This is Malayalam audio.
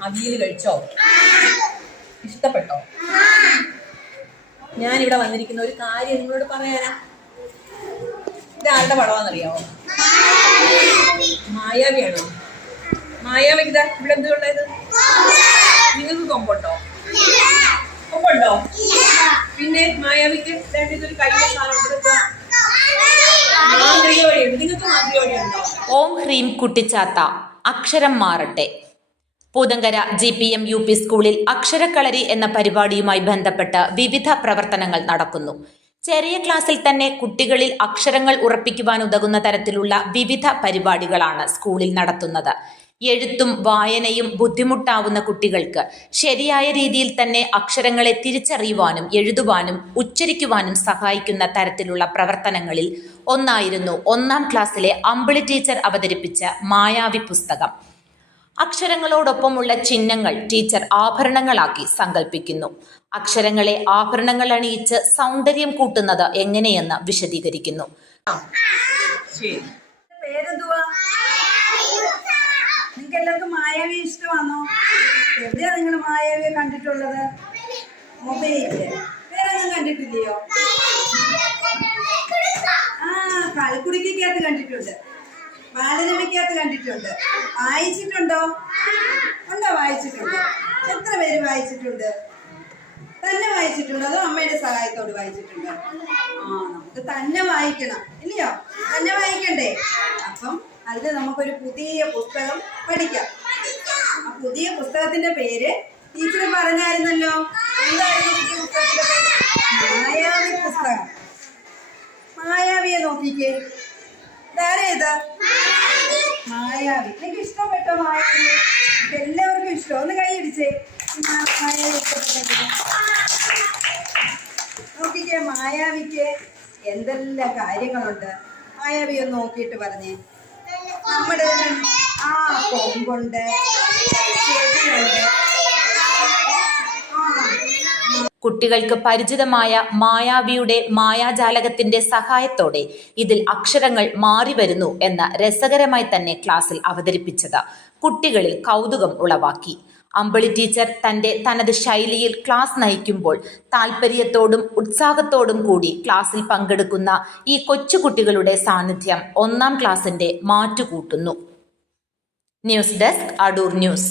അവിയൽ കഴിച്ചോ? ഇഷ്ടപ്പെട്ടോ? ഞാൻ ഇവിടെ വന്നിരിക്കുന്ന ഒരു കാര്യം നിങ്ങളോട് പറയാനാ. ഇത് ആരുടെ പടമാണെന്നറിയാമോ മായാവിയാണോ? മായാവി ഇതാ ഇവിടെ എന്തുകൊണ്ടായത് നിങ്ങൾക്ക് കൊമ്പുണ്ടോ? കൊമ്പുണ്ടോ? പിന്നെ മായാവിക്ക് ഇതൊരു കയ്യിലെ സാധനം ഓം ഹ്രീം കുട്ടിച്ചാത്ത. അക്ഷരം മാറട്ടെ. Poothankara G P M U P സ്കൂളിൽ അക്ഷരക്കളരി എന്ന പരിപാടിയുമായി ബന്ധപ്പെട്ട് വിവിധ പ്രവർത്തനങ്ങൾ നടക്കുന്നു. ചെറിയ ക്ലാസ്സിൽ തന്നെ കുട്ടികളിൽ അക്ഷരങ്ങൾ ഉറപ്പിക്കുവാൻ ഉതകുന്ന തരത്തിലുള്ള വിവിധ പരിപാടികളാണ് സ്കൂളിൽ നടത്തുന്നത്. എഴുത്തും വായനയും ബുദ്ധിമുട്ടാവുന്ന കുട്ടികൾക്ക് ശരിയായ രീതിയിൽ തന്നെ അക്ഷരങ്ങളെ തിരിച്ചറിയുവാനും എഴുതുവാനും ഉച്ചരിക്കുവാനും സഹായിക്കുന്ന തരത്തിലുള്ള പ്രവർത്തനങ്ങളിൽ ഒന്നായിരുന്നു ഒന്നാം ക്ലാസ്സിലെ അമ്പിളി ടീച്ചർ അവതരിപ്പിച്ച മായാവി പുസ്തകം. അക്ഷരങ്ങളോടൊപ്പമുള്ള ചിഹ്നങ്ങൾ ടീച്ചർ ആഭരണങ്ങളാക്കി സങ്കല്പിക്കുന്നു അക്ഷരങ്ങളെ ആഭരണങ്ങൾ അണിയിച്ച് സൗന്ദര്യം കൂട്ടുന്നത് എങ്ങനെയെന്ന് വിശദീകരിക്കുന്നു. പേരെന്തുവാ? നിങ്ങൾക്ക് എല്ലാവർക്കും മായാവി ഇഷ്ടമാണോ? എവിടെയാ നിങ്ങൾ മായാവിയെ കണ്ടിട്ടുള്ളത്? മൊബൈലിൽ. വേറൊന്നും കണ്ടിട്ടില്ലയോ? ആ കളിക്കുടിക്കകത്ത് കണ്ടിട്ടുണ്ട്. ബാലരമയ്ക്കകത്ത് കണ്ടിട്ടുണ്ട്. വായിച്ചിട്ടുണ്ടോ? ഉണ്ടോ വായിച്ചിട്ടുണ്ട്? എത്ര പേര് വായിച്ചിട്ടുണ്ട്? തന്നെ വായിച്ചിട്ടുണ്ട്? അതോ അമ്മയുടെ സഹായത്തോട് വായിച്ചിട്ടുണ്ട്? ആ നമുക്ക് തന്നെ വായിക്കണം. ഇല്ലയോ? തന്നെ വായിക്കണ്ടേ? അപ്പം അതിന് നമുക്കൊരു പുതിയ പുസ്തകം പഠിക്കാം. ആ പുതിയ പുസ്തകത്തിന്റെ പേര് ടീച്ചർ പറഞ്ഞായിരുന്നല്ലോ. എന്തായിരുന്നു മായാവി പുസ്തകം. മായാവിയെ നോക്കിക്കേ. ഇതാരാ ഇത് മായാവി. നിനക്ക് ഇഷ്ടപ്പെട്ടോ മായാവി? എല്ലാവർക്കും ഇഷ്ടം. ഒന്ന് കൈയടിച്ചേ മായാവി നോക്കിക്കേ മായാവിക്ക് എന്തെല്ലാം കാര്യങ്ങളുണ്ട്? മായാവി ഒന്ന് നോക്കിയിട്ട് പറഞ്ഞേ. നമ്മുടെ ആ കൊമ്പുണ്ട് ചെടിയുണ്ട്. കുട്ടികൾക്ക് പരിചിതമായ മായാവിയുടെ മായാജാലകത്തിന്റെ സഹായത്തോടെ ഇതിൽ അക്ഷരങ്ങൾ മാറി വരുന്നു എന്ന രസകരമായി തന്നെ ക്ലാസ്സിൽ അവതരിപ്പിച്ചത് കുട്ടികളിൽ കൗതുകം ഉളവാക്കി. അമ്പിളി ടീച്ചർ തന്റെ തനത് ശൈലിയിൽ ക്ലാസ് നയിക്കുമ്പോൾ താല്പര്യത്തോടും ഉത്സാഹത്തോടും കൂടി ക്ലാസ്സിൽ പങ്കെടുക്കുന്ന ഈ കൊച്ചുകുട്ടികളുടെ സാന്നിധ്യം ഒന്നാം ക്ലാസിന്റെ മാറ്റുകൂട്ടുന്നു. News desk Adoor news.